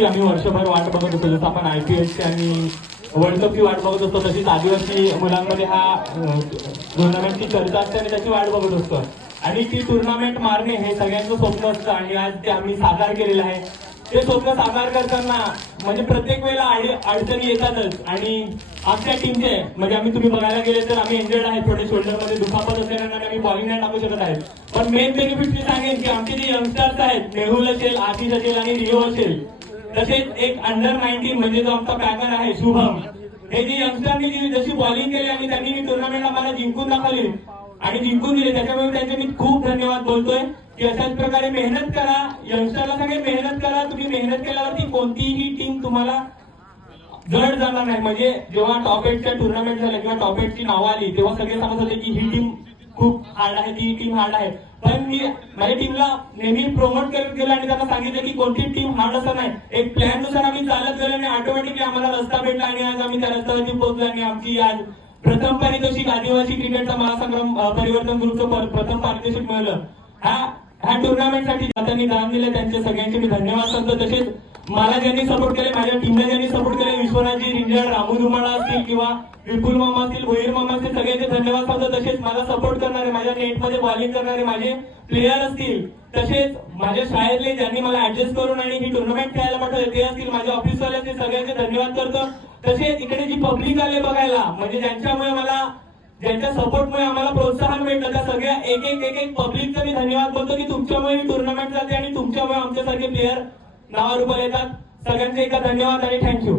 आम्ही वर्षभर वाट बघत होतो, जसं आपण IPLची आणि वर्ल्ड कपची वाट बघत असतो तशीच आदिवासी मुलांमध्ये हा टुर्नामेंटची चर्चा असते आणि त्याची वाट बघत असतो आणि ती टुर्नामेंट मारणे हे सगळ्यांचं स्वप्न असतं आणि आज ते आम्ही साकार केलेलं आहे. ते स्वप्न साकार करताना म्हणजे प्रत्येक वेळेला अडचणी येतातच आणि आमच्या टीमचे म्हणजे तुम्ही बघायला गेले तर आम्ही इंजर्ड आहे, थोडे शोल्डरमध्ये दुखापत असल्याने आम्ही बॉलिंग नाही टाकू शकत आहेत. पण मेन बेनिफिट मी सांगेन की आमचे जे यंगस्टर्स आहेत, मेहुल असेल, आशिष असेल आणि रिओ असेल, तसेच एक अंडर 19 म्हणजे जो आमचा पॅकर आहे शुभम, हे जे यंगस्टरनी जी जशी बॉलिंग केली आणि त्यांनी टुर्नामेंट आम्हाला जिंकून दाखवली आणि जिंकून दिले, त्याच्यामुळे त्यांचे मी खूप धन्यवाद बोलतोय की अशाच प्रकारे मेहनत करा. यंगस्टरला सगळे मेहनत करा. तुम्ही मेहनत केल्यावरती कोणतीही टीम तुम्हाला जड जाणार नाही. म्हणजे जेव्हा टॉप 8च्या टुर्नामेंट झाल्या किंवा टॉप 8ची नावं आली तेव्हा सगळे सांगत होते की ही टीम खूप हार्ड आहे, ती टीम हार्ड आहे. पण मी माझ्या टीमला नेहमी प्रोमोट करत गेलो आणि त्यांना सांगितलं की कोणती टीम हार्ड असं नाही. एक प्लॅन नुसार आम्ही चालत गेलो आणि ऑटोमॅटिकली आम्हाला रस्ता भेटला आणि आज आम्ही त्या रस्त्यावरती पोहोचलो आणि आमची आज प्रथम पारितोषिक आदिवासी क्रिकेटचा महासंग्राम परिवर्तन ग्रुपचं प्रथम पारितोषिक मिळालं. ह्या टुर्नामेंटसाठी ज्यांनी दान दिले त्यांचे सगळ्यांचे मी धन्यवाद सांगतो. तसेच मला ज्यांनी सपोर्ट केले, माझ्या टीमला ज्यांनी सपोर्ट केले, विश्वनाथजी रिंजर, रामू धुमाळा असतील किंवा विपुल मामा असतील, भोईर मामा असतील, सगळ्यांचे धन्यवाद सांगतो. तसेच मला सपोर्ट करणारे, माझ्या नेटमध्ये बॉलिंग करणारे माझे प्लेयर असतील, तसेच माझ्या शाळेतले ज्यांनी मला ऍडजस्ट करून आणि ही टुर्नामेंट खेळायला पाठवले ते असतील, माझ्या ऑफिसवाले असतील, सगळ्यांचे धन्यवाद करतो. तसेच इकडे जी पब्लिक आले बघायला, म्हणजे ज्यांच्यामुळे मला ज्यांच्या सपोर्टमुळे आम्हाला प्रोत्साहन मिळतं, त्या सगळ्या एक एक पब्लिकचा मी धन्यवाद बोलतो की तुमच्यामुळे ही टुर्नामेंट जाते आणि तुमच्यामुळे आमच्यासारखे प्लेयर नावारूपाला येतात. सगळ्यांचे एकदा धन्यवाद आणि थँक्यू.